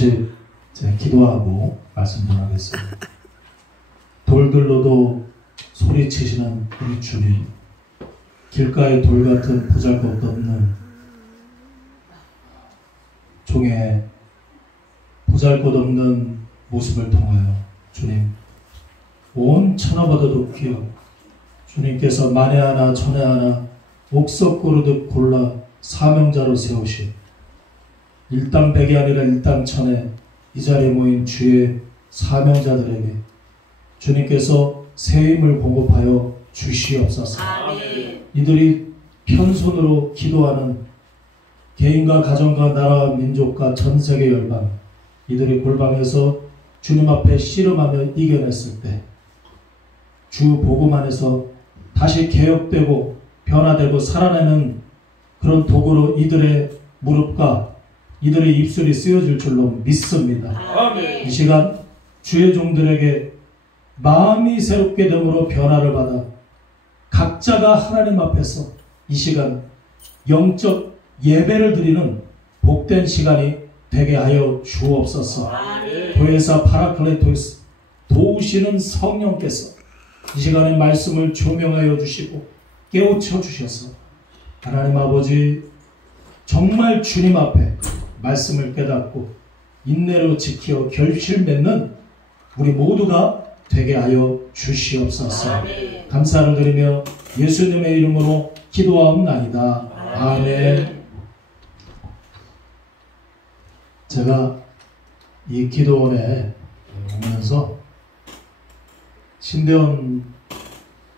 잠시 기도하고 말씀 전하겠습니다. 돌들로도 소리치시는 우리 주님, 길가의 돌 같은 보잘것없는 종의 보잘것없는 모습을 통하여 주님, 온 천하보다도 귀하고 주님께서 만에 하나 천에 하나 옥석 고르듯 골라 사명자로 세우신 일당백이 아니라 일당천에 이 자리에 모인 주의 사명자들에게 주님께서 새 힘을 공급하여 주시옵소서. 아멘. 이들이 편손으로 기도하는 개인과 가정과 나라와 민족과 전세계 열방, 이들이 골방에서 주님 앞에 씨름하며 이겨냈을 때 주 복음 안에서 다시 개혁되고 변화되고 살아내는 그런 도구로 이들의 무릎과 이들의 입술이 쓰여질 줄로 믿습니다. 아멘. 이 시간 주의 종들에게 마음이 새롭게 됨으로 변화를 받아 각자가 하나님 앞에서 이 시간 영적 예배를 드리는 복된 시간이 되게 하여 주옵소서. 아멘. 도에사 파라클레토스 도우시는 성령께서 이 시간에 말씀을 조명하여 주시고 깨우쳐 주셔서 하나님 아버지 정말 주님 앞에 말씀을 깨닫고 인내로 지켜 결실 맺는 우리 모두가 되게 하여 주시옵소서. 아멘. 감사를 드리며 예수님의 이름으로 기도하옵나이다. 아멘. 제가 이 기도원에 오면서 신대원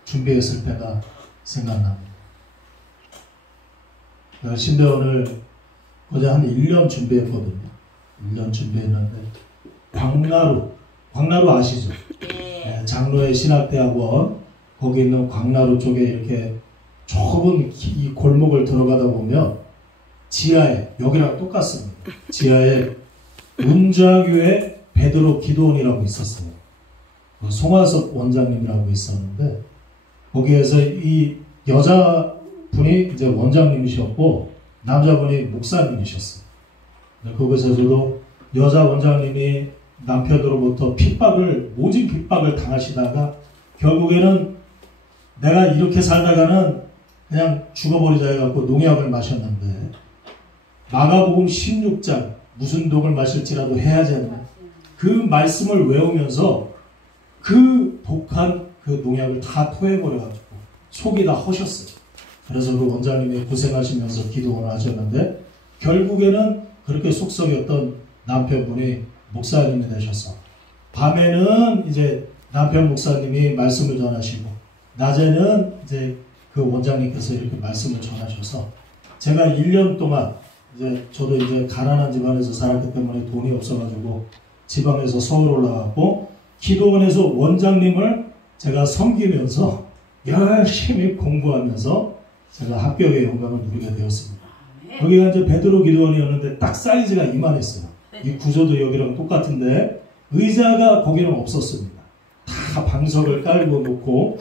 준비했을 때가 생각납니다. 신대원을 거의 한 1년 준비했거든요. 1년 준비했는데 광나루 아시죠? 네, 장로의 신학대학원 거기 있는 광나루 쪽에 이렇게 좁은 이 골목을 들어가다 보면 지하에, 여기랑 똑같습니다. 지하에 은좌교회 베드로 기도원이라고 있었어요. 송화섭 원장님이라고 있었는데 거기에서 이 여자분이 이제 원장님이셨고 남자분이 목사님이셨어요. 거기서도 여자 원장님이 남편으로부터 모진 핍박을 당하시다가 결국에는 내가 이렇게 살다가는 그냥 죽어버리자 해갖고 농약을 마셨는데 마가복음 16장 무슨 독을 마실지라도 해야지 한다. 그 말씀을 외우면서 그 독한 그 농약을 다 토해버려가지고 속이 다 허셨어요. 그래서 그 원장님이 고생하시면서 기도를 하셨는데 결국에는 그렇게 속썩였던 남편분이 목사님이 되셔서 밤에는 이제 남편 목사님이 말씀을 전하시고 낮에는 이제 그 원장님께서 이렇게 말씀을 전하셔서 제가 1년 동안 이제 저도 이제 가난한 집안에서 살았기 때문에 돈이 없어가지고 지방에서 서울 올라갔고 기도원에서 원장님을 제가 섬기면서 열심히 공부하면서 제가 합격의 영광을 누리게 되었습니다. 여기가 이제 베드로 기도원이었는데 딱 사이즈가 이만했어요. 이 구조도 여기랑 똑같은데 의자가 거기는 없었습니다. 다 방석을 깔고 놓고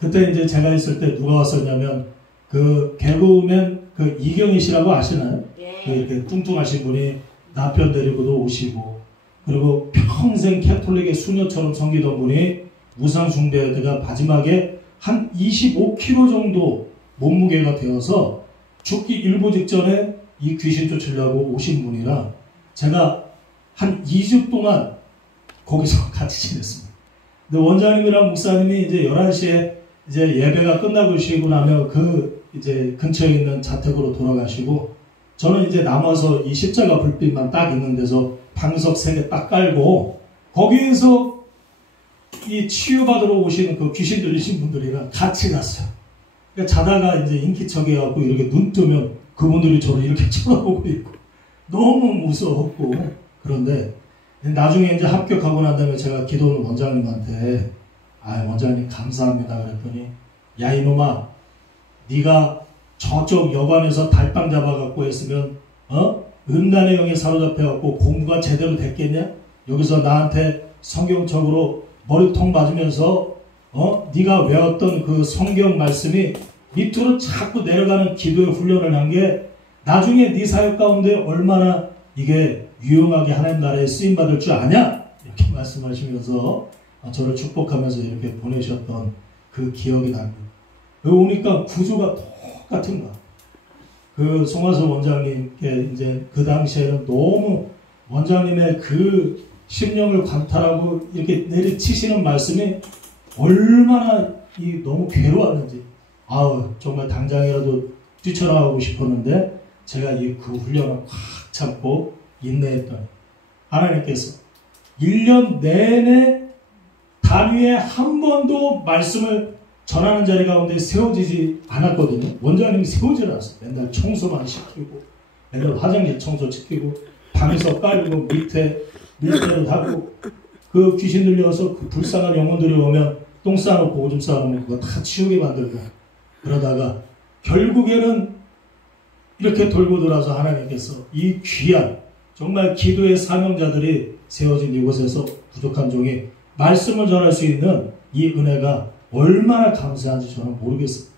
그때 이제 제가 있을 때 누가 왔었냐면 그 개그우먼 그 이경희 씨라고 아시나요? 그 이렇게 뚱뚱하신 분이 남편 데리고도 오시고 그리고 평생 캐톨릭의 수녀처럼 섬기던 분이 무상숭배하다가 마지막에 한 25kg 정도 몸무게가 되어서 죽기 일보 직전에 이 귀신 쫓으려고 오신 분이라 제가 한 2주 동안 거기서 같이 지냈습니다. 근데 원장님이랑 목사님이 이제 11시에 이제 예배가 끝나고 쉬고 나면 그 이제 근처에 있는 자택으로 돌아가시고 저는 이제 남아서 이 십자가 불빛만 딱 있는 데서 방석 3개 딱 깔고 거기에서 이 치유받으러 오시는 그 귀신 들리신 분들이랑 같이 갔어요. 그러니까 자다가 이제 인기척이 해갖고 이렇게 눈 뜨면 그분들이 저를 이렇게 쳐다보고 있고 너무 무서웠고 그런데 나중에 이제 합격하고 난 다음에 제가 기도하는 원장님한테 원장님 감사합니다 그랬더니 야 이놈아 네가 저쪽 여관에서 달빵 잡아갖고 했으면 음란의 영에 사로잡혀갖고 공부가 제대로 됐겠냐? 여기서 나한테 성경적으로 머리통 맞으면서 네가 외웠던 그 성경 말씀이 밑으로 자꾸 내려가는 기도의 훈련을 한 게 나중에 네 사역 가운데 얼마나 이게 유용하게 하나님 나라에 쓰임받을 줄 아냐? 이렇게 말씀하시면서 저를 축복하면서 이렇게 보내셨던 그 기억이 납니다. 여기 오니까 구조가 똑같은 거야. 그 송하서 원장님께 이제 그 당시에는 너무 원장님의 그 심령을 관탈하고 이렇게 내리치시는 말씀이 얼마나 너무 괴로웠는지, 정말 당장이라도 뛰쳐나가고 싶었는데 제가 그 훈련을 확 참고 인내했더니 하나님께서 1년 내내 단위에 한 번도 말씀을 전하는 자리 가운데 세워지지 않았거든요. 원장님이 세우지 않았어요. 맨날 청소만 시키고, 맨날 화장실 청소 시키고, 방에서 깔고, 밑에 밀대를 하고, 그 귀신 들려서 그 불쌍한 영혼들이 오면 똥 싸놓고 오줌 싸놓으면 그거 다 치우게 만들고, 그러다가 결국에는 이렇게 돌고 돌아서 하나님께서 이 귀한 정말 기도의 사명자들이 세워진 이곳에서 부족한 종이 말씀을 전할 수 있는 이 은혜가 얼마나 감사한지 저는 모르겠어요.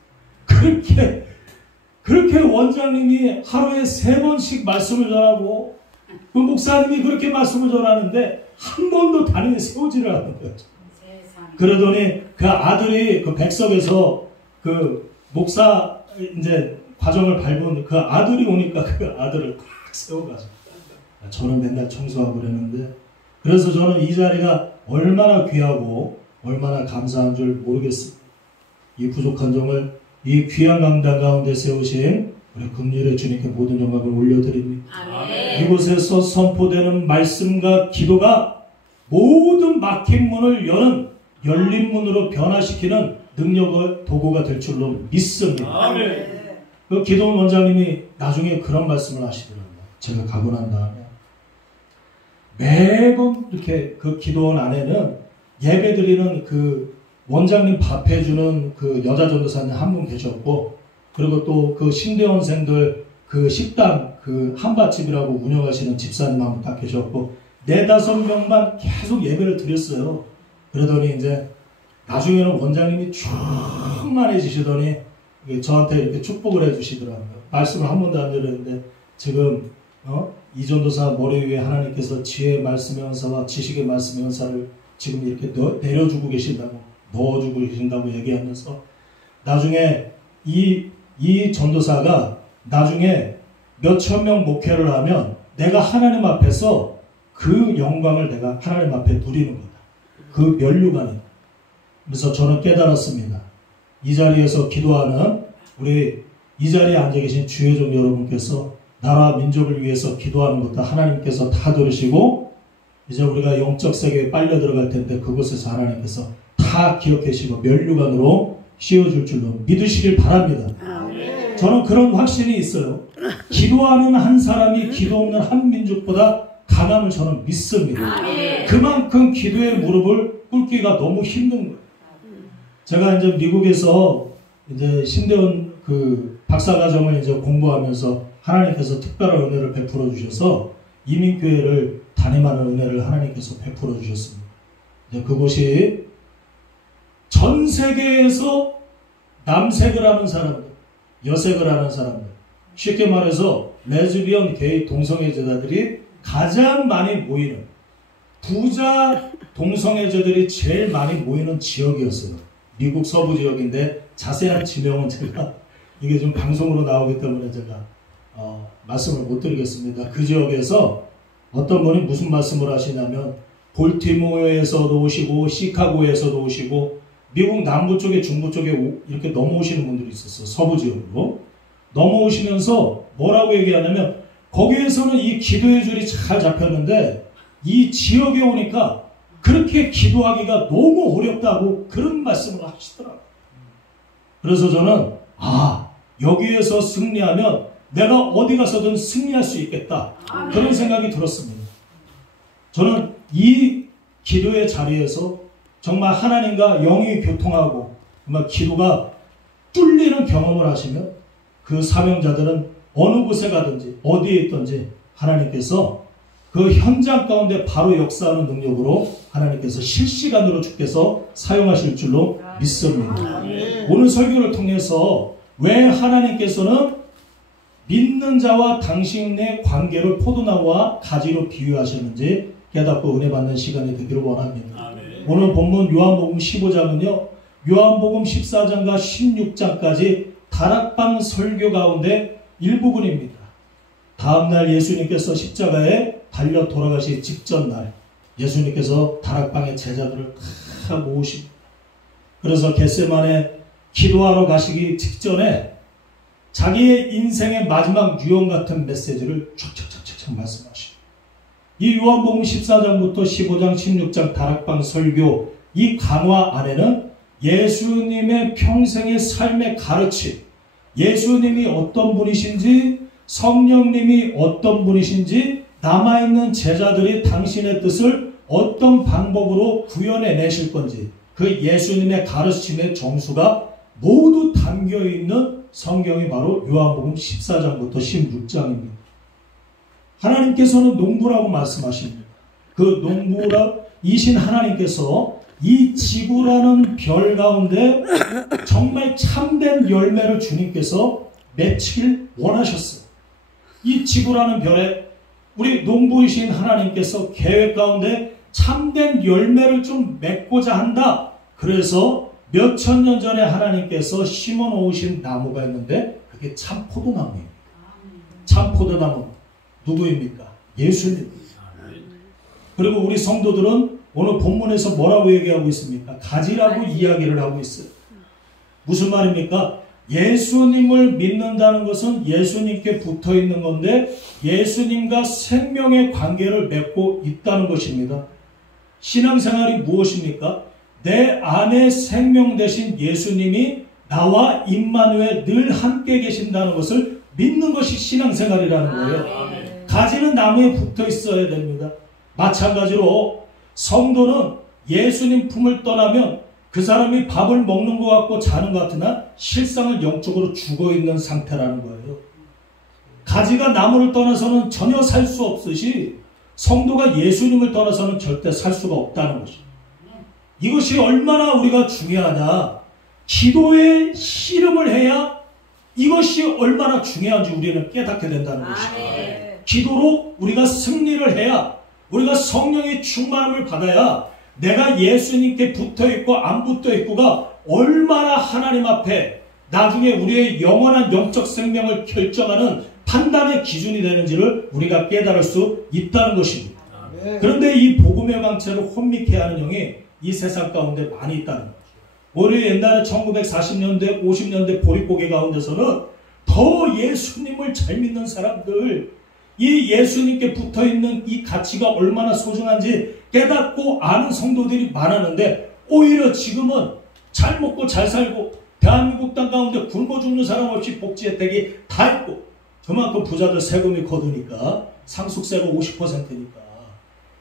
그렇게 원장님이 하루에 3번씩 말씀을 전하고 그 목사님이 그렇게 말씀을 전하는데 한 번도 단위에 세우지를 않는 거예요. 그러더니 그 아들이 그 백석에서 그 목사 이제 과정을 밟은 그 아들이 오니까 그 아들을 딱 세워가지고 저는 맨날 청소하고 그랬는데, 그래서 저는 이 자리가 얼마나 귀하고 얼마나 감사한 줄 모르겠습니다. 이 부족한 종을 이 귀한 강단 가운데 세우신 우리 긍휼의 주님께 모든 영광을 올려드립니다. 아멘. 이곳에서 선포되는 말씀과 기도가 모든 막힌 문을 여는 열린 문으로 변화시키는 능력의 도구가 될 줄로 믿습니다. 아멘. 그 기도원 원장님이 나중에 그런 말씀을 하시더라고요. 제가 가고 난 다음에 매번 이렇게 그 기도원 안에는 예배드리는 그 원장님 밥 해주는 그 여자 전도사님 한 분 계셨고, 그리고 또 그 신대원생들 그 식당 그 한밭집이라고 운영하시는 집사님 한 분 딱 계셨고, 4-5명만 계속 예배를 드렸어요. 그러더니 이제 나중에는 원장님이 충만해지시더니 저한테 이렇게 축복을 해주시더라고요. 말씀을 한 번도 안 드렸는데 지금 이 전도사 머리 위에 하나님께서 지혜의 말씀의 은사와 지식의 말씀의 은사를 지금 이렇게 내려주고 계신다고, 넣어주고 계신다고 얘기하면서 나중에 이 전도사가 나중에 몇천 명 목회를 하면 내가 하나님 앞에서 그 영광을 내가 하나님 앞에 누리는 거다. 그 면류관이다. 그래서 저는 깨달았습니다. 이 자리에서 기도하는 우리 이 자리에 앉아 계신 주의종 여러분께서 나라 민족을 위해서 기도하는 것도 하나님께서 다 들으시고, 이제 우리가 영적 세계에 빨려 들어갈 텐데 그곳에서 하나님께서 다 기억하시고 면류관으로 씌워줄 줄로 믿으시길 바랍니다. 저는 그런 확신이 있어요. 기도하는 한 사람이 기도 없는 한 민족보다 강함을 저는 믿습니다. 그만큼 기도의 무릎을 꿇기가 너무 힘든 거예요. 제가 이제 미국에서 이제 신대원 그 박사과정을 이제 공부하면서 하나님께서 특별한 은혜를 베풀어 주셔서 이민교회를 담임하는 은혜를 하나님께서 베풀어 주셨습니다. 이제 그곳이 전 세계에서 남색을 하는 사람들, 여색을 하는 사람들, 쉽게 말해서 레즈비언, 게이, 동성애자들이 가장 많이 모이는, 부자 동성애자들이 제일 많이 모이는 지역이었어요. 미국 서부 지역인데 자세한 지명은 제가 이게 좀 방송으로 나오기 때문에 제가 말씀을 못 드리겠습니다. 그 지역에서 어떤 분이 무슨 말씀을 하시냐면 볼티모어에서도 오시고 시카고에서도 오시고 미국 남부 쪽에 중부 쪽에 이렇게 넘어오시는 분들이 있었어요. 서부 지역으로 넘어오시면서 뭐라고 얘기하냐면 거기에서는 이 기도의 줄이 잘 잡혔는데 이 지역에 오니까 그렇게 기도하기가 너무 어렵다고 그런 말씀을 하시더라고요. 그래서 저는 여기에서 승리하면 내가 어디 가서든 승리할 수 있겠다, 그런 생각이 들었습니다. 저는 이 기도의 자리에서 정말 하나님과 영이 교통하고 정말 기도가 뚫리는 경험을 하시면 그 사명자들은 어느 곳에 가든지 어디에 있든지 하나님께서 그 현장 가운데 바로 역사하는 능력으로 하나님께서 실시간으로 주께서 사용하실 줄로 믿습니다. 오늘 설교를 통해서 왜 하나님께서는 믿는 자와 당신의 관계를 포도나무와 가지로 비유하셨는지 깨닫고 은혜 받는 시간이 되기를 원합니다. 아멘. 오늘 본문 요한복음 15장은요. 요한복음 14장과 16장까지 다락방 설교 가운데 일부분입니다. 다음날 예수님께서 십자가에 달려 돌아가시 직전 날 예수님께서 다락방의 제자들을 다 모으십니다. 그래서 겟세마네 기도하러 가시기 직전에 자기의 인생의 마지막 유언 같은 메시지를 촥촥촥촥 말씀하십니다. 이 요한복음 14장부터 15장, 16장 다락방 설교 이 강화 안에는 예수님의 평생의 삶의 가르침, 예수님이 어떤 분이신지, 성령님이 어떤 분이신지, 남아있는 제자들이 당신의 뜻을 어떤 방법으로 구현해 내실 건지 그 예수님의 가르침의 정수가 모두 담겨있는 성경이 바로 요한복음 14장부터 16장입니다. 하나님께서는 농부라고 말씀하십니다. 그 농부이신 하나님께서 이 지구라는 별 가운데 정말 참된 열매를 주님께서 맺히길 원하셨어요. 이 지구라는 별에 우리 농부이신 하나님께서 계획 가운데 참된 열매를 좀 맺고자 한다. 그래서 몇천 년 전에 하나님께서 심어 놓으신 나무가 있는데 그게 참 포도나무입니다. 참 포도나무 누구입니까? 예수님. 그리고 우리 성도들은 오늘 본문에서 뭐라고 얘기하고 있습니까? 가지라고 이야기를 하고 있어요. 무슨 말입니까? 예수님을 믿는다는 것은 예수님께 붙어 있는 건데 예수님과 생명의 관계를 맺고 있다는 것입니다. 신앙생활이 무엇입니까? 내 안에 생명 되신 예수님이 나와 임마누엘 늘 함께 계신다는 것을 믿는 것이 신앙생활이라는 거예요. 가지는 나무에 붙어 있어야 됩니다. 마찬가지로 성도는 예수님 품을 떠나면 그 사람이 밥을 먹는 것 같고 자는 것 같으나 실상은 영적으로 죽어있는 상태라는 거예요. 가지가 나무를 떠나서는 전혀 살 수 없듯이 성도가 예수님을 떠나서는 절대 살 수가 없다는 것입니다. 이것이 얼마나 우리가 중요하냐. 기도에 씨름을 해야 이것이 얼마나 중요한지 우리는 깨닫게 된다는 것입니다. 기도로 우리가 승리를 해야 우리가 성령의 충만함을 받아야 내가 예수님께 붙어있고 안 붙어있고가 얼마나 하나님 앞에 나중에 우리의 영원한 영적 생명을 결정하는 판단의 기준이 되는지를 우리가 깨달을 수 있다는 것입니다. 그런데 이 복음의 광채를 혼미케 하는 영이 이 세상 가운데 많이 있다는 거죠. 오히려 옛날에 1940년대, 50년대 보릿고개 가운데서는 더 예수님을 잘 믿는 사람들, 이 예수님께 붙어있는 이 가치가 얼마나 소중한지 깨닫고 아는 성도들이 많았는데 오히려 지금은 잘 먹고 잘 살고 대한민국 땅 가운데 굶어 죽는 사람 없이 복지 혜택이 다 있고 그만큼 부자들 세금이 거두니까 상속세가 50%니까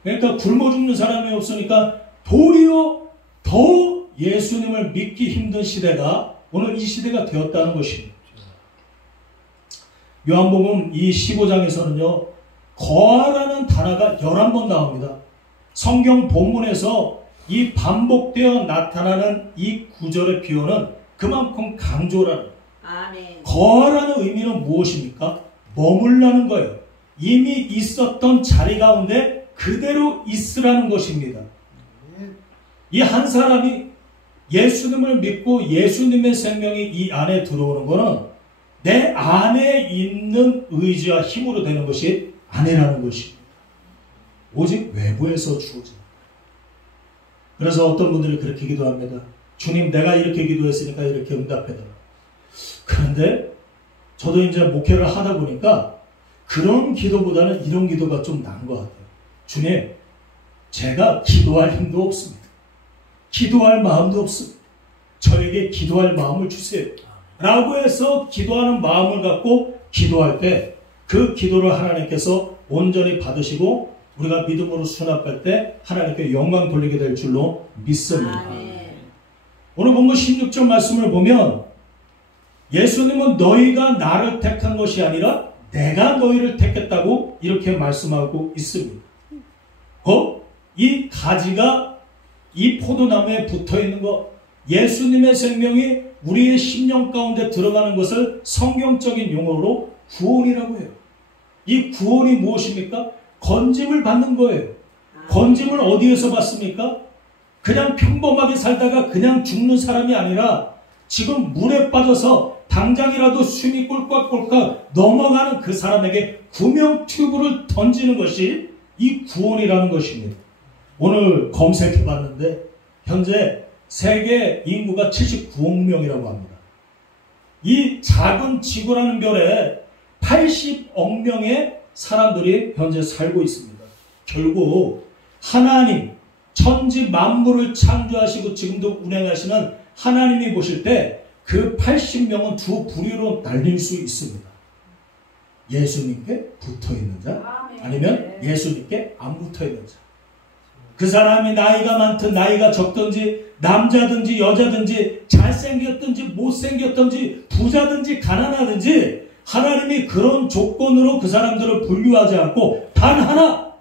그러니까 굶어 죽는 사람이 없으니까 도리어 더 예수님을 믿기 힘든 시대가 오늘 이 시대가 되었다는 것입니다. 요한복음 이 15장에서는요. 거하라는 단어가 11번 나옵니다. 성경 본문에서 이 반복되어 나타나는 이 구절의 비유는 그만큼 강조라는 아멘. 거하라는 의미는 무엇입니까? 머물라는 거예요. 이미 있었던 자리 가운데 그대로 있으라는 것입니다. 이 한 사람이 예수님을 믿고 예수님의 생명이 이 안에 들어오는 것은 내 안에 있는 의지와 힘으로 되는 것이 아니라는 것입니다. 오직 외부에서 주어집니다. 그래서 어떤 분들이 그렇게 기도합니다. 주님, 내가 이렇게 기도했으니까 이렇게 응답해달라. 그런데 저도 이제 목회를 하다 보니까 그런 기도보다는 이런 기도가 좀 나은 것 같아요. 주님, 제가 기도할 힘도 없습니다. 기도할 마음도 없습니다. 저에게 기도할 마음을 주세요. 라고 해서 기도하는 마음을 갖고 기도할 때 그 기도를 하나님께서 온전히 받으시고 우리가 믿음으로 수납할 때 하나님께 영광 돌리게 될 줄로 믿습니다. 오늘 본문 16절 말씀을 보면 예수님은 너희가 나를 택한 것이 아니라 내가 너희를 택했다고 이렇게 말씀하고 있습니다. 이 가지가 이 포도나무에 붙어있는 것, 예수님의 생명이 우리의 심령 가운데 들어가는 것을 성경적인 용어로 구원이라고 해요. 이 구원이 무엇입니까? 건짐을 받는 거예요. 건짐을 어디에서 받습니까? 그냥 평범하게 살다가 그냥 죽는 사람이 아니라 지금 물에 빠져서 당장이라도 숨이 꼴깍꼴깍 넘어가는 그 사람에게 구명 튜브를 던지는 것이 이 구원이라는 것입니다. 오늘 검색해 봤는데 현재 세계 인구가 79억 명이라고 합니다. 이 작은 지구라는 별에 80억 명의 사람들이 현재 살고 있습니다. 결국 하나님, 천지 만물을 창조하시고 지금도 운행하시는 하나님이 보실 때 그 80명은 두 부류로 날릴 수 있습니다. 예수님께 붙어있는 자, 아니면 예수님께 안 붙어있는 자. 그 사람이 나이가 많든 나이가 적든지 남자든지 여자든지 잘생겼든지 못생겼든지 부자든지 가난하든지 하나님이 그런 조건으로 그 사람들을 분류하지 않고 단 하나,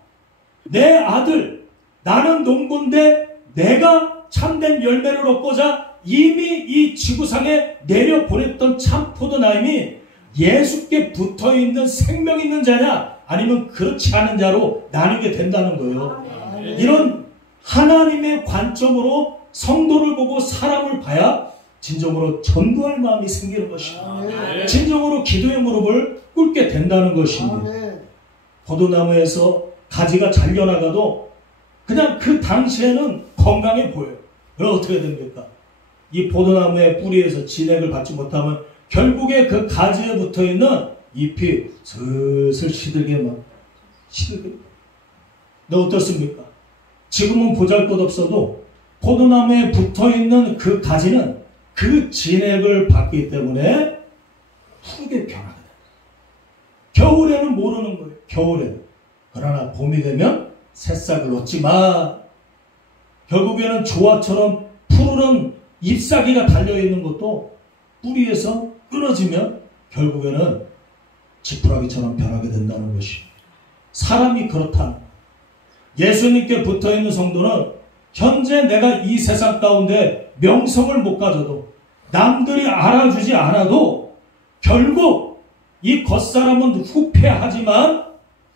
내 아들, 나는 농부인데 내가 참된 열매를 얻고자 이미 이 지구상에 내려보냈던 참 포도나임이 예수께 붙어있는 생명 있는 자냐 아니면 그렇지 않은 자로 나누게 된다는 거예요. 이런 하나님의 관점으로 성도를 보고 사람을 봐야 진정으로 전도할 마음이 생기는 것입니다. 진정으로 기도의 무릎을 꿇게 된다는 것입니다. 포도나무에서 가지가 잘려나가도 그냥 그 당시에는 건강해 보여요. 그럼 어떻게 됩니까? 이 포도나무의 뿌리에서 진액을 받지 못하면 결국에 그 가지에 붙어있는 잎이 슬슬 시들게 시들게. 네, 어떻습니까? 지금은 보잘것없어도 포도나무에 붙어있는 그 가지는 그 진액을 받기 때문에 푸르게 변하게 됩니다. 겨울에는 모르는 거예요. 겨울에는. 그러나 봄이 되면 새싹을 얻지만 결국에는 조화처럼 푸르른 잎사귀가 달려있는 것도 뿌리에서 끊어지면 결국에는 지푸라기처럼 변하게 된다는 것입니다. 사람이 그렇다는 거예요. 예수님께 붙어있는 성도는 현재 내가 이 세상 가운데 명성을 못 가져도 남들이 알아주지 않아도 결국 이 겉사람은 후패하지만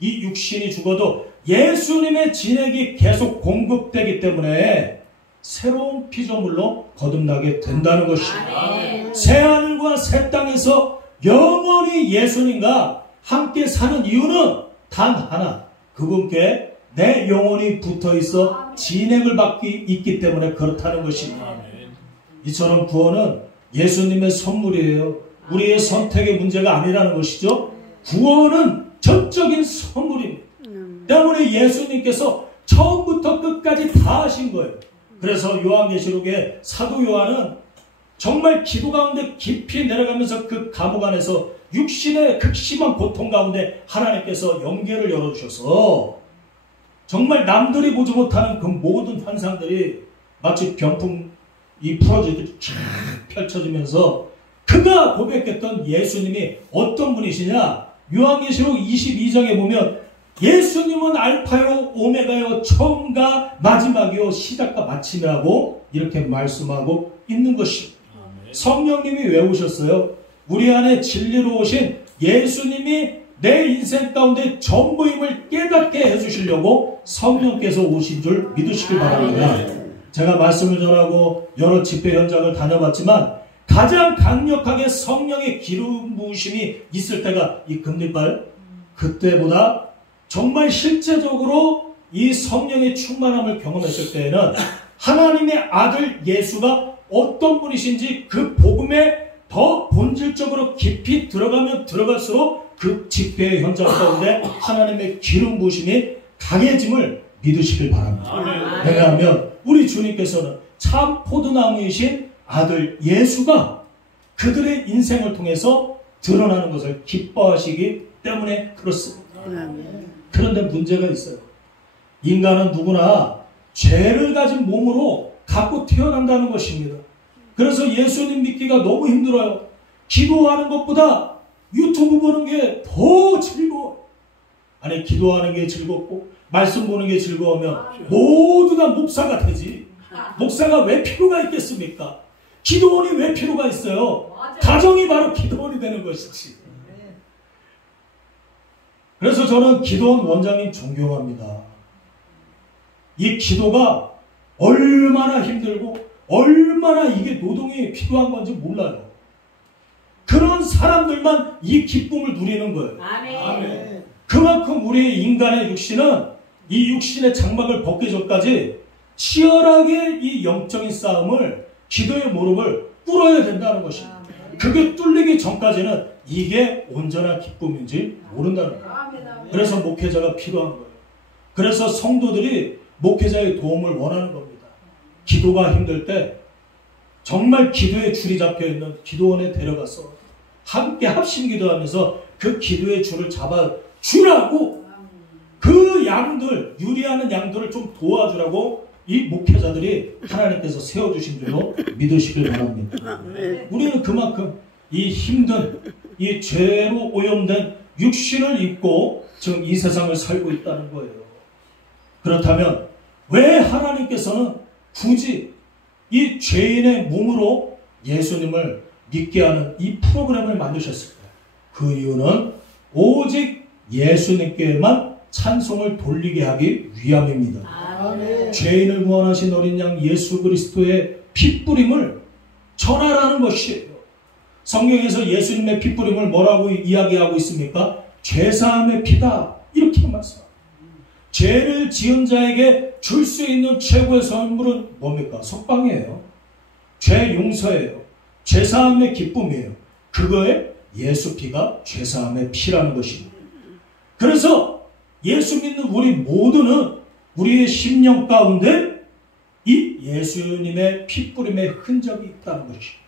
이 육신이 죽어도 예수님의 진액이 계속 공급되기 때문에 새로운 피조물로 거듭나게 된다는 것입니다. 새하늘과 새 땅에서 영원히 예수님과 함께 사는 이유는 단 하나, 그분께 내 영혼이 붙어있어 진액을 받기 있기 때문에 그렇다는 것입니다. 이처럼 구원은 예수님의 선물이에요. 우리의 선택의 문제가 아니라는 것이죠. 구원은 전적인 선물입니다. 때문에 예수님께서 처음부터 끝까지 다 하신 거예요. 그래서 요한계시록에 사도 요한은 정말 기도 가운데 깊이 내려가면서 그 감옥 안에서 육신의 극심한 고통 가운데 하나님께서 영계를 열어주셔서 정말 남들이 보지 못하는 그 모든 환상들이 마치 병풍이 풀어지듯이 쫙 펼쳐지면서 그가 고백했던 예수님이 어떤 분이시냐? 요한계시록 22장에 보면 예수님은 알파요 오메가요 처음과 마지막이요 시작과 마침이라고 이렇게 말씀하고 있는 것입니다. 성령님이 왜 오셨어요? 우리 안에 진리로 오신 예수님이 내 인생 가운데 전부임을 깨닫게 해주시려고 성령께서 오신 줄 믿으시길 바랍니다. 제가 말씀을 전하고 여러 집회 현장을 다녀봤지만 가장 강력하게 성령의 기름 부으심이 있을 때가 이 금리발, 그때보다 정말 실제적으로 이 성령의 충만함을 경험했을 때에는 하나님의 아들 예수가 어떤 분이신지 그 복음에 더 본질적으로 깊이 들어가면 들어갈수록 그 집회의 현장 가운데 하나님의 기름 부으심이 강해짐을 믿으시길 바랍니다. 왜냐하면 우리 주님께서는 참 포도나무이신 아들 예수가 그들의 인생을 통해서 드러나는 것을 기뻐하시기 때문에 그렇습니다. 그런데 문제가 있어요. 인간은 누구나 죄를 가진 몸으로 갖고 태어난다는 것입니다. 그래서 예수님 믿기가 너무 힘들어요. 기도하는 것보다 유튜브 보는 게 더 즐거워. 아니, 기도하는 게 즐겁고 말씀 보는 게 즐거우면 모두 다 목사가 되지. 목사가 왜 필요가 있겠습니까? 기도원이 왜 필요가 있어요? 가정이 바로 기도원이 되는 것이지. 그래서 저는 기도원 원장님 존경합니다. 이 기도가 얼마나 힘들고 얼마나 이게 노동이 필요한 건지 몰라요. 그런 사람들만 이 기쁨을 누리는 거예요. 아멘. 그만큼 우리 인간의 육신은 이 육신의 장막을 벗기 전까지 치열하게 이 영적인 싸움을, 기도의 무릎을 꿇어야 된다는 것입니다. 그게 뚫리기 전까지는 이게 온전한 기쁨인지 모른다는 거예요. 그래서 목회자가 필요한 거예요. 그래서 성도들이 목회자의 도움을 원하는 겁니다. 기도가 힘들 때 정말 기도의 줄이 잡혀있는 기도원에 데려가서 함께 합심 기도하면서 그 기도의 줄을 잡아주라고, 그 양들, 유리하는 양들을 좀 도와주라고 이 목회자들이 하나님께서 세워주신 줄로 믿으시길 바랍니다. 우리는 그만큼 이 힘든, 이 죄로 오염된 육신을 입고 지금 이 세상을 살고 있다는 거예요. 그렇다면 왜 하나님께서는 굳이 이 죄인의 몸으로 예수님을 믿게 하는 이 프로그램을 만드셨을까요? 그 이유는 오직 예수님께만 찬송을 돌리게 하기 위함입니다. 아멘. 죄인을 구원하신 어린 양 예수 그리스도의 핏뿌림을 전하라는 것이에요. 성경에서 예수님의 핏뿌림을 뭐라고 이야기하고 있습니까? 죄사함의 피다, 이렇게 말씀합니다. 죄를 지은 자에게 줄 수 있는 최고의 선물은 뭡니까? 석방이에요. 죄 용서예요. 죄사함의 기쁨이에요. 그거에 예수 피가 죄사함의 피라는 것입니다. 그래서 예수 믿는 우리 모두는 우리의 심령 가운데 이 예수님의 핏뿌림의 흔적이 있다는 것입니다.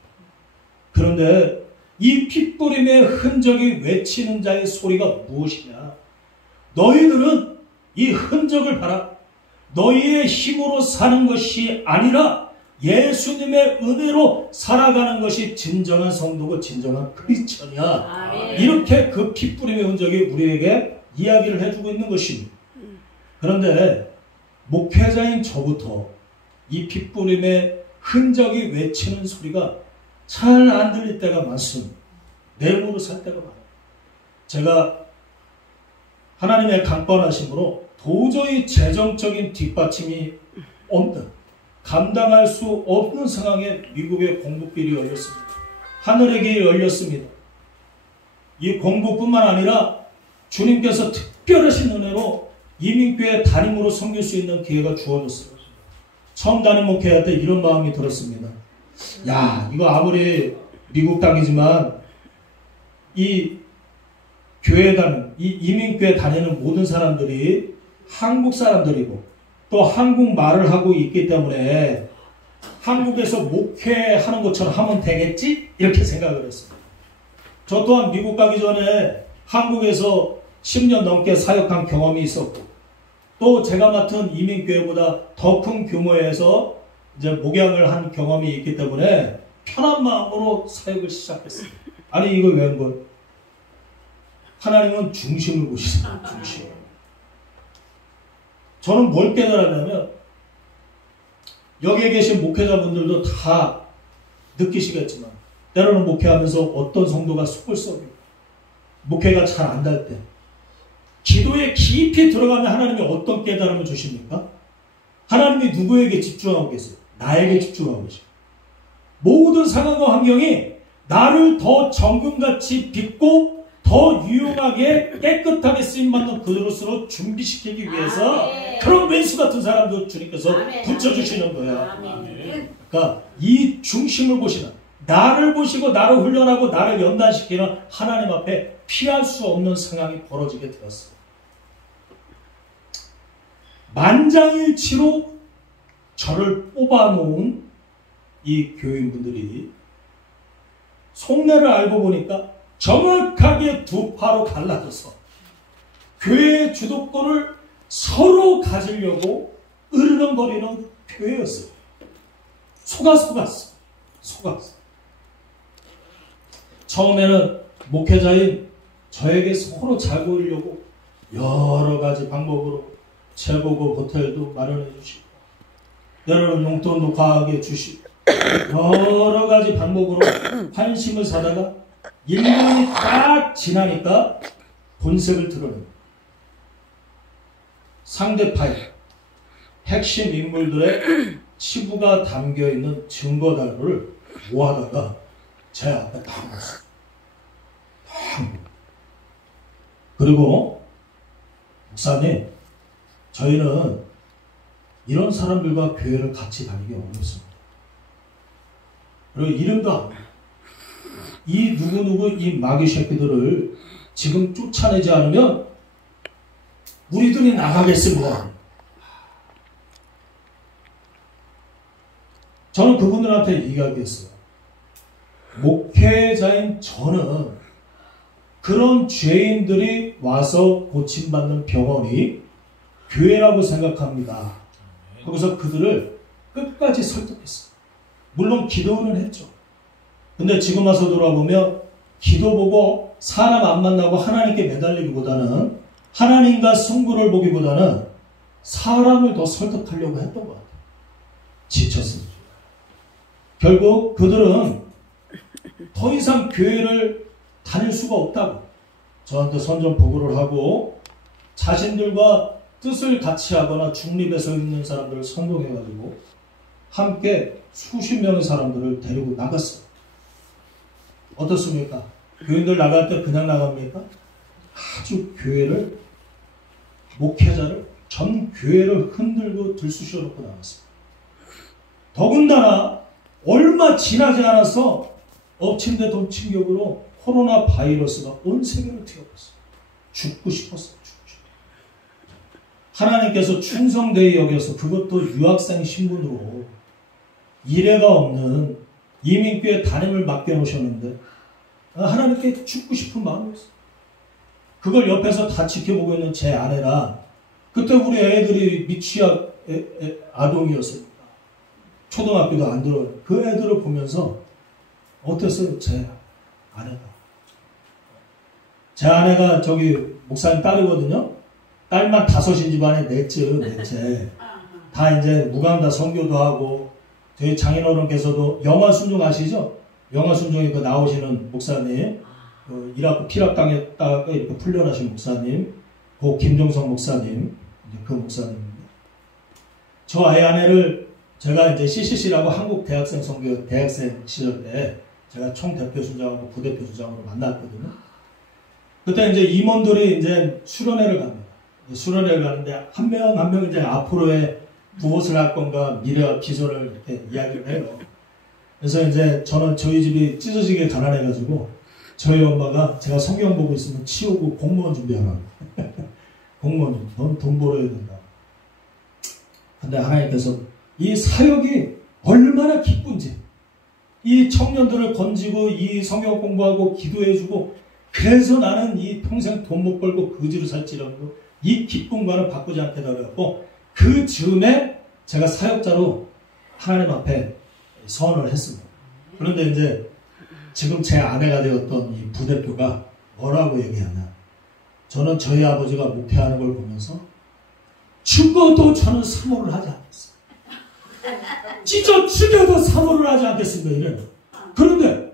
그런데 이 핏뿌림의 흔적이 외치는 자의 소리가 무엇이냐? 너희들은 이 흔적을 봐라. 너희의 힘으로 사는 것이 아니라 예수님의 은혜로 살아가는 것이 진정한 성도고 진정한 크리스천이야. 아멘. 이렇게 그 핏뿌림의 흔적이 우리에게 이야기를 해주고 있는 것입니다. 그런데 목회자인 저부터 이 핏뿌림의 흔적이 외치는 소리가 잘 안 들릴 때가 많습니다. 내몸으로 살 때가 많아요. 제가 하나님의 강권하심으로 도저히 재정적인 뒷받침이 없는, 감당할 수 없는 상황에 미국의 공부길이 열렸습니다. 하늘의 길이 열렸습니다. 이 공부뿐만 아니라 주님께서 특별하신 은혜로 이민교회 담임으로 섬길 수 있는 기회가 주어졌어요. 처음 담임 목회할 때 이런 마음이 들었습니다. 야, 이거 아무리 미국 땅이지만 이 교회 다니는, 이 이민교회 다니는 모든 사람들이 한국 사람들이고 또 한국말을 하고 있기 때문에 한국에서 목회하는 것처럼 하면 되겠지? 이렇게 생각을 했습니다. 저 또한 미국 가기 전에 한국에서 10년 넘게 사역한 경험이 있었고, 또 제가 맡은 이민교회보다 더 큰 규모에서 이제 목양을 한 경험이 있기 때문에 편한 마음으로 사역을 시작했습니다. 아니, 이거 왜 한 걸? 하나님은 중심을 보시잖아요. 중심. 저는 뭘 깨달았냐면, 여기에 계신 목회자분들도 다 느끼시겠지만 때로는 목회하면서 어떤 성도가 속을 썩이고 목회가 잘 안 될 때 기도에 깊이 들어가면 하나님이 어떤 깨달음을 주십니까? 하나님이 누구에게 집중하고 계세요? 나에게 집중하고 계세요. 모든 상황과 환경이 나를 더 정금같이 빚고 더 유용하게 깨끗하게 쓰임받는 그릇으로 준비시키기 위해서 그런 왼수 같은 사람도 주님께서 붙여주시는 거예요. 그러니까 이 중심을 보시는, 나를 보시고 나를 훈련하고 나를 연단시키는 하나님 앞에 피할 수 없는 상황이 벌어지게 되었어요. 만장일치로 저를 뽑아놓은 이 교인분들이 속내를 알고 보니까 정확하게 두 파로 갈라져서 교회의 주도권을 서로 가지려고 으르렁거리는 교회였어요. 속았어. 처음에는 목회자인 저에게 서로 잘 보이려고 여러 가지 방법으로 재보고 호텔도 마련해 주시고, 여러분 용돈도 과하게 주시고, 여러 가지 방법으로 환심을 사다가 1년이 딱 지나니까 본색을 드러냅니다. 상대파의 핵심 인물들의 치부가 담겨있는 증거자료를 모아다가 제 앞에 딱 놨어요. 그리고 목사님, 저희는 이런 사람들과 교회를 같이 다니기 어렵습니다. 그리고 이름도 안 돼요. 이 누구누구 이 마귀 새끼들을 지금 쫓아내지 않으면 우리들이 나가겠습니다. 저는 그분들한테 이야기했어요. 목회자인 저는 그런 죄인들이 와서 고침받는 병원이 교회라고 생각합니다. 거기서 그들을 끝까지 설득했어요. 물론 기도는 했죠. 근데 지금 와서 돌아보면 기도 보고 사람 안 만나고 하나님께 매달리기보다는 하나님과 승부를 보기보다는 사람을 더 설득하려고 했던 것 같아요. 지쳤습니다. 결국 그들은 더 이상 교회를 다닐 수가 없다고 저한테 선전포고를 하고 자신들과 뜻을 같이 하거나 중립에서 있는 사람들을 선동해가지고 함께 수십 명의 사람들을 데리고 나갔어요. 어떻습니까? 교인들 나갈 때 그냥 나갑니까? 아주 교회를, 목회자를, 전 교회를 흔들고 들쑤셔놓고 나갔어요. 더군다나 얼마 지나지 않아서 엎친 데 덮친 격으로 코로나 바이러스가 온 세계를 뒤엎었어요. 죽고 싶었어요. 죽고 싶었어요. 하나님께서 충성되이 여겨서 그것도 유학생 신분으로 이래가 없는 이민교회 담임을 맡겨놓으셨는데 하나님께 죽고 싶은 마음이었어요. 그걸 옆에서 다 지켜보고 있는 제 아내라, 그때 우리 애들이 미취학 아동이었습니다. 초등학교도 안 들어요. 그 애들을 보면서 어땠어요? 제 아내가 저기 목사님 딸이거든요. 딸만 5인 집안에 넷째. 다 이제 무감다 선교도 하고, 저희 장인어른께서도 영화순종 아시죠? 영화순종에 그 나오시는 목사님, 이라크 피랍 당했다가 이렇게 풀려나신 목사님, 그 김종성 목사님, 이제 그 목사님입니다. 저 아내를 제가 이제 CCC라고 한국 대학생 선교 대학생 시절 때 제가 총대표 수장하고 부대표 수장으로 만났거든요. 그때 이제 임원들이 이제 수련회를 갑니다. 수련회를 가는데 한 명 한 명 이제 앞으로의 무엇을 할 건가 미래와 비전을 이렇게 이야기를 해요. 그래서 이제 저는 저희 집이 찢어지게 가난해가지고 저희 엄마가 제가 성경 보고 있으면 치우고 공무원 준비하라고. 공무원, 넌 돈 벌어야 된다. 근데 하나님께서 이 사역이 얼마나 기쁜지, 이 청년들을 건지고 이 성경 공부하고 기도해주고, 그래서 나는 이 평생 돈 못 벌고 거지로 살지라고 이 기쁨과는 바꾸지 않겠다 그래갖고 그 즈음에 제가 사역자로 하나님 앞에 선언을 했습니다. 그런데 이제 지금 제 아내가 되었던 이 부대표가 뭐라고 얘기하냐, 저는 저희 아버지가 목회하는 걸 보면서 죽어도 저는 사모를 하지 않겠습니다. 찢어 죽여도 사모를 하지 않겠습니다. 이래요. 그런데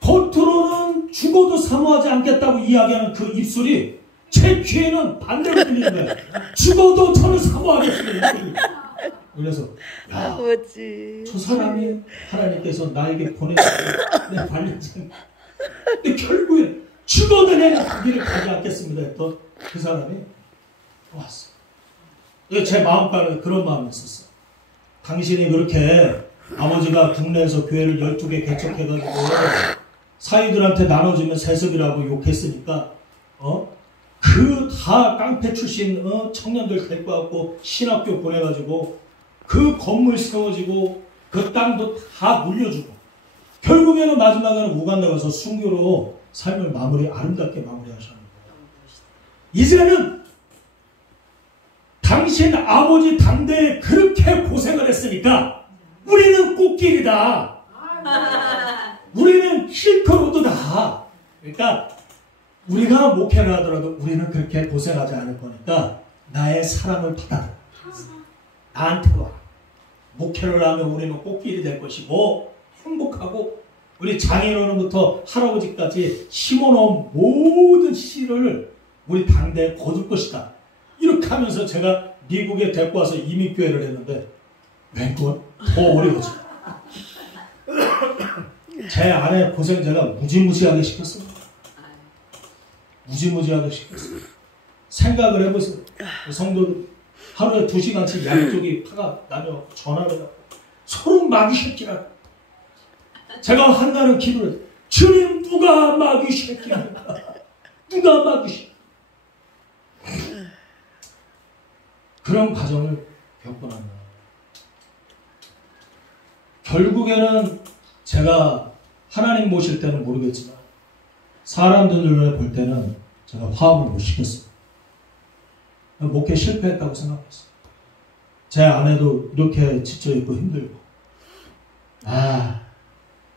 겉으로는 죽어도 사모하지 않겠다고 이야기하는 그 입술이 제 귀에는 반대로 들리는 거예요. 죽어도 저는 사모하겠습니다. 그래서 야, 저 사람이 하나님께서 나에게 보내준 내 반려자, 근데 결국에 죽어도 내가 그 길을 가지 않겠습니다 했던 그 사람이 왔어. 제 마음가는 그런 마음이 있었어요. 당신이 그렇게 아버지가 국내에서 교회를 12개 개척해가지고 사위들한테 나눠주면 세습이라고 욕했으니까 그 다 깡패 출신 청년들 데리고 왔고 신학교 보내가지고 그 건물 세워지고 그 땅도 다 물려주고 결국에는 마지막에는 우간다 가서 순교로 삶을 아름답게 마무리하셨는데, 이제는 당신 아버지 당대에 그렇게 고생을 했으니까 우리는 꽃길이다. 우리는 힐크로드다. 그러니까 우리가 목회를 하더라도 우리는 그렇게 고생하지 않을 거니까 나의 사랑을 받아라. 나한테 와. 목회를 하면 우리는 꽃길이 될 것이고 행복하고 우리 장인어른부터 할아버지까지 심어놓은 모든 씨를 우리 당대에 거둘 것이다. 이렇게 하면서 제가 미국에 데리고 와서 이민교회를 했는데 웬걸 더 어려워져. 제 아내 고생 제가 무지무지하게 시켰습니다. 무지무지하게 시켰어요. 생각을 해보세요. 성도들 하루에 2시간씩 양쪽이 파가 나며 전화를 하고 서로 마귀 새끼라. 제가 한나는 기도를 해요. 주님 누가 마귀 새끼입니까? 누가 마귀 새끼? 그런 과정을 겪고 난 거예요. 결국에는 제가 하나님 모실 때는 모르겠지만 사람들 눈에 볼 때는 제가 화합을 못 시켰어요. 목회 실패했다고 생각했어요. 제 아내도 이렇게 지쳐있고 힘들고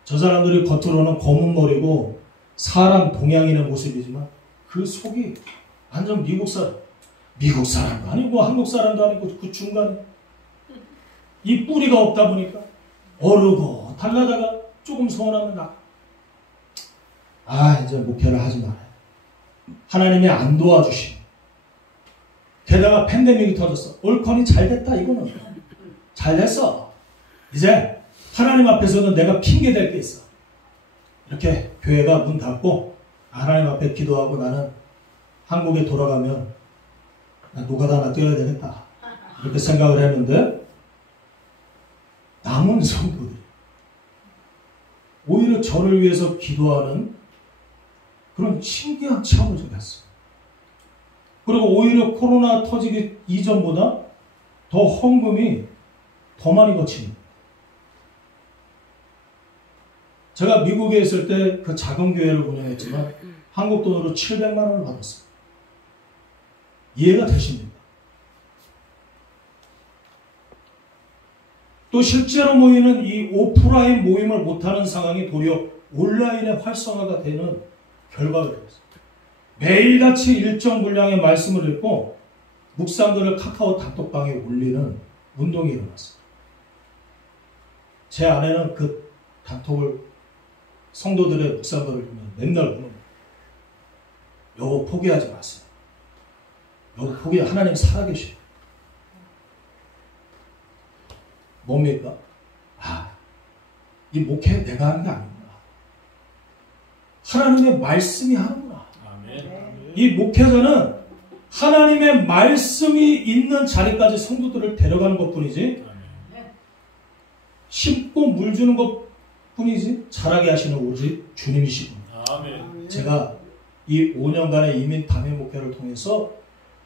저 사람들이 겉으로는 검은 머리고 사람 동양인의 모습이지만 그 속이 완전 미국 사람도 아니고 한국 사람도 아니고 그 중간에 이 뿌리가 없다 보니까 어르고 달라다가 조금 서운하면 이제 목회를 하지 말아요. 하나님이 안 도와주시고 게다가 팬데믹이 터졌어. 올컨이 잘됐다 이거는. 잘됐어. 이제 하나님 앞에서는 내가 핑계 댈 게 있어. 이렇게 교회가 문 닫고 하나님 앞에 기도하고 나는 한국에 돌아가면 노가다나 뛰어야 되겠다. 이렇게 생각을 했는데 남은 성도들이 오히려 저를 위해서 기도하는 그런 신기한 체험을 제가 했어요. 그리고 오히려 코로나 터지기 이전보다 더 헌금이 더 많이 거칩니다. 제가 미국에 있을 때 그 작은 교회를 운영했지만 한국 돈으로 700만 원을 받았어요. 이해가 되십니까? 또 실제로 모이는 이 오프라인 모임을 못하는 상황이 도리어 온라인의 활성화가 되는 결과가 되었어요. 매일같이 일정 분량의 말씀을 읽고 묵상들을 카카오 단톡방에 올리는 운동이 일어났어요. 제 아내는 그 단톡을 성도들의 묵상들을 보면 맨날 우는 거예요. 여보 포기하지 마세요. 여보 하나님 살아계셔요. 뭡니까? 이 목회 내가 하는 게 아니구나. 하나님의 말씀이 하는구나. 아멘. 이 목회자는 하나님의 말씀이 있는 자리까지 성도들을 데려가는 것뿐이지 심고 물 주는 것뿐이지 자라게 하시는 오직 주님이시군요. 아멘. 제가 이 5년간의 이민 담임 목회를 통해서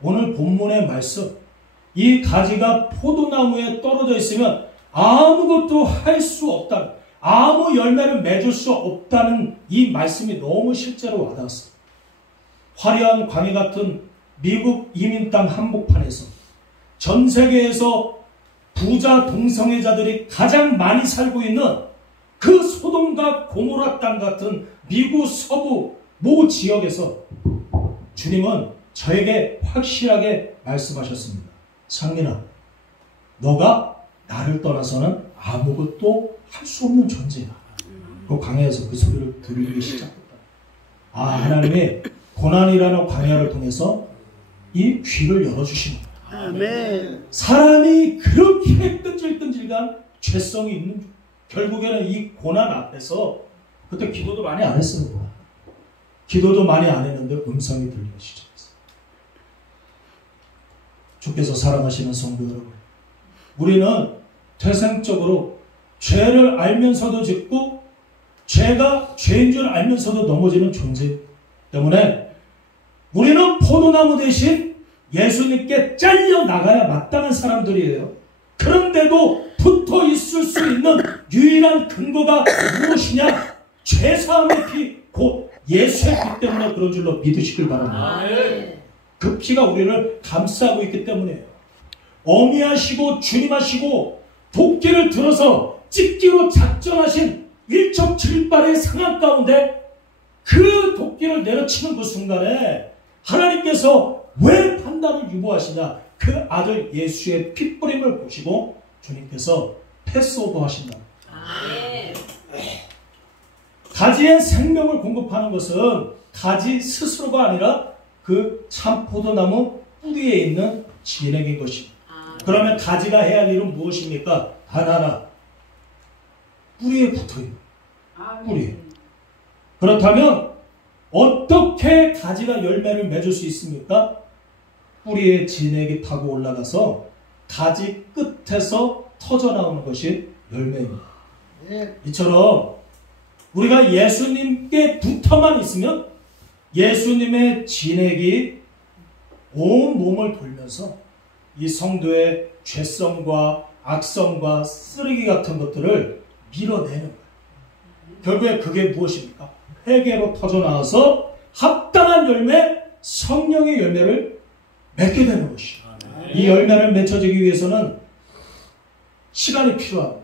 오늘 본문의 말씀, 이 가지가 포도나무에 떨어져 있으면 아무것도 할 수 없다는, 아무 열매를 맺을 수 없다는 이 말씀이 너무 실제로 와닿았어요. 화려한 광야 같은 미국 이민 땅 한복판에서 전 세계에서 부자 동성애자들이 가장 많이 살고 있는 그 소돔과 고모라 땅 같은 미국 서부 모 지역에서 주님은 저에게 확실하게 말씀하셨습니다. 상민아, 너가 나를 떠나서는 아무것도 할 수 없는 존재야. 그 광야에서 그 소리를 들리기 시작했다. 하나님이 고난이라는 광야를 통해서 이 귀를 열어주시는 거야. 아멘. 사람이 그렇게 끈질끈질한 죄성이 있는 결국에는 이 고난 앞에서 그때 기도도 많이 안 했습니다. 기도도 많이 안 했는데 음성이 들리기 시작했어요. 주께서 사랑하시는 성도 여러분, 우리는 태생적으로 죄를 알면서도 짓고 죄가 죄인 줄 알면서도 넘어지는 존재 때문에 우리는 포도나무 대신 예수님께 잘려 나가야 마땅한 사람들이에요. 그런데도 붙어 있을 수 있는 유일한 근거가 무엇이냐? 죄사함의 피, 곧 예수의 피 때문에 그런 줄로 믿으시길 바랍니다. 아멘. 그 피가 우리를 감싸고 있기 때문이에요. 어미하시고 주님하시고 도끼를 들어서 찢기로 작정하신 일촉즉발의 상황 가운데 그 도끼를 내려치는 그 순간에 하나님께서 왜 판단을 유보하시냐? 그 아들 예수의 핏부림을 보시고 주님께서 패스오버 하신다. 아멘. 가지의 생명을 공급하는 것은 가지 스스로가 아니라 그 참포도나무 뿌리에 있는 진액인 것입니다. 그러면 가지가 해야 할 일은 무엇입니까? 단 하나. 뿌리에 붙어있는 뿌리. 그렇다면 어떻게 가지가 열매를 맺을 수 있습니까? 뿌리에 진액이 타고 올라가서 가지 끝에서 터져나오는 것이 열매입니다. 이처럼 우리가 예수님께 붙어만 있으면 예수님의 진액이 온 몸을 돌면서 이 성도의 죄성과 악성과 쓰레기 같은 것들을 밀어내는 거예요. 결국에 그게 무엇입니까? 회개로 터져나와서 합당한 열매, 성령의 열매를 맺게 되는 것이죠. 이 열매를 맺혀지기 위해서는 시간이 필요합니다.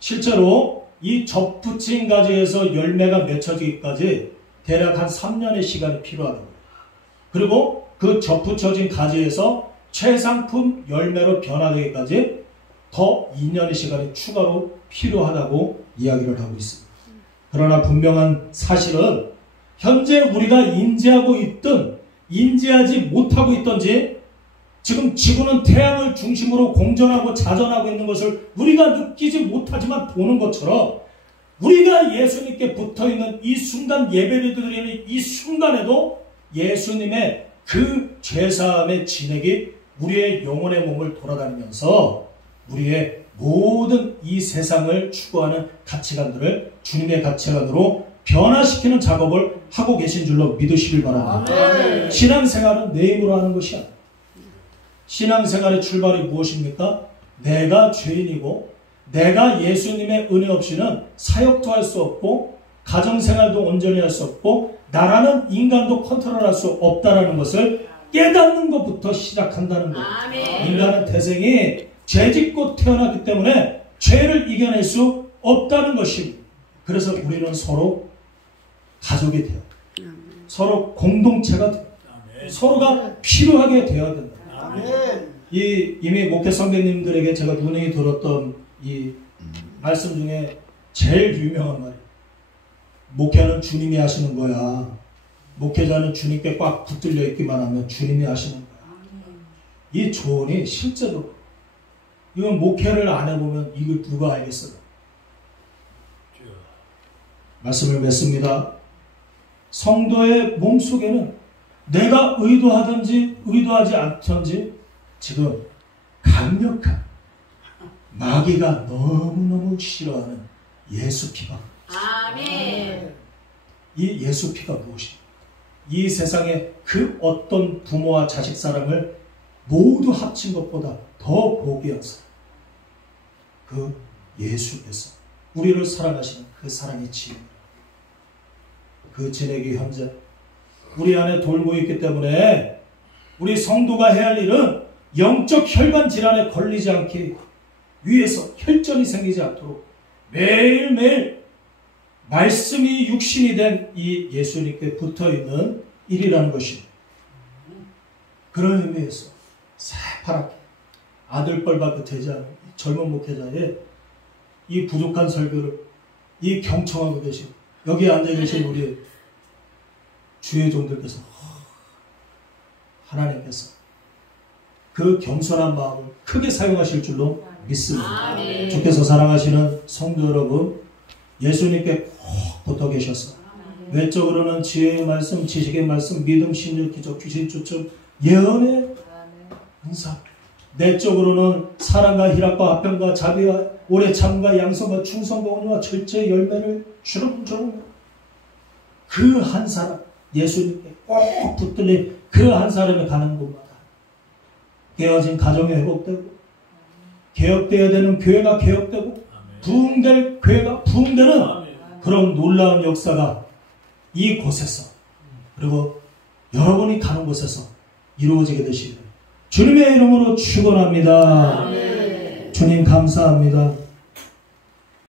실제로 이 접붙인 가지에서 열매가 맺혀지기까지 대략 한 3년의 시간이 필요하다고 해요. 그리고 그 접붙여진 가지에서 최상품 열매로 변화되기까지 더 2년의 시간이 추가로 필요하다고 이야기를 하고 있습니다. 그러나 분명한 사실은 현재 우리가 인지하고 있든 인지하지 못하고 있든지 지금 지구는 태양을 중심으로 공전하고 자전하고 있는 것을 우리가 느끼지 못하지만 보는 것처럼 우리가 예수님께 붙어있는 이 순간, 예배를 드리는 이 순간에도 예수님의 그 죄사함의 진액이 우리의 영혼의 몸을 돌아다니면서 우리의 모든 이 세상을 추구하는 가치관들을 주님의 가치관으로 변화시키는 작업을 하고 계신 줄로 믿으시길 바랍니다. 신앙생활은 내 힘으로 하는 것이 아닙니다. 신앙생활의 출발이 무엇입니까? 내가 죄인이고 내가 예수님의 은혜 없이는 사역도 할 수 없고 가정생활도 온전히 할 수 없고 나라는 인간도 컨트롤할 수 없다는 것을 깨닫는 것부터 시작한다는 거예요. 인간은 태생이 죄짓고 태어났기 때문에 죄를 이겨낼 수 없다는 것입니다. 그래서 우리는 서로 가족이 돼요. 서로 공동체가 돼요. 서로가 필요하게 되어야 된다. 이미 목회 선배님들에게 제가 누누이 들었던 이 말씀 중에 제일 유명한 말이에요. 목회는 주님이 하시는 거야. 목회자는 주님께 꽉 붙들려 있기만 하면 주님이 하시는 거야. 이 조언이 실제로 이건 목회를 안 해보면 이걸 누가 알겠어요? 말씀을 맺습니다. 성도의 몸속에는 내가 의도하든지 의도하지 않든지 지금 강력한 마귀가 너무너무 싫어하는 예수피가 아멘. 이 예수피가 무엇입니까? 이 세상에 그 어떤 부모와 자식 사랑을 모두 합친 것보다 더 고귀한 사랑, 그 예수께서 우리를 사랑하시는 그 사랑의 진액, 그 진액이 현재 우리 안에 돌고 있기 때문에 우리 성도가 해야 할 일은 영적 혈관 질환에 걸리지 않기 위해서 혈전이 생기지 않도록 매일매일 말씀이 육신이 된 이 예수님께 붙어있는 일이라는 것입니다. 그런 의미에서 새파랗게 아들뻘밖에 되지 않은 젊은 목회자의 이 부족한 설교를 이 경청하고 계신 여기 앉아 계신 우리 주의 종들께서 하나님께서 그 겸손한 마음을 크게 사용하실 줄로 믿습니다. 주께서 사랑하시는 성도 여러분, 예수님께 꼭 붙어 계셔서 외적으로는 지혜의 말씀, 지식의 말씀, 믿음, 신유, 기적, 귀신 쫓음, 예언의 은사, 내적으로는 사랑과 희락과 화평과 자비와 오래 참과 양성과 충성과 온유와 절제의 열매를 주름주름 그 한 사람, 예수님께 꼭 붙들린 그 한 사람이 가는 곳마다 깨어진 가정이 회복되고 개혁되어야 되는 교회가 개혁되고 부흥될 교회가 부흥되는 그런 놀라운 역사가 이곳에서 그리고 여러분이 가는 곳에서 이루어지게 되시기를 주님의 이름으로 축원합니다. 주님 감사합니다.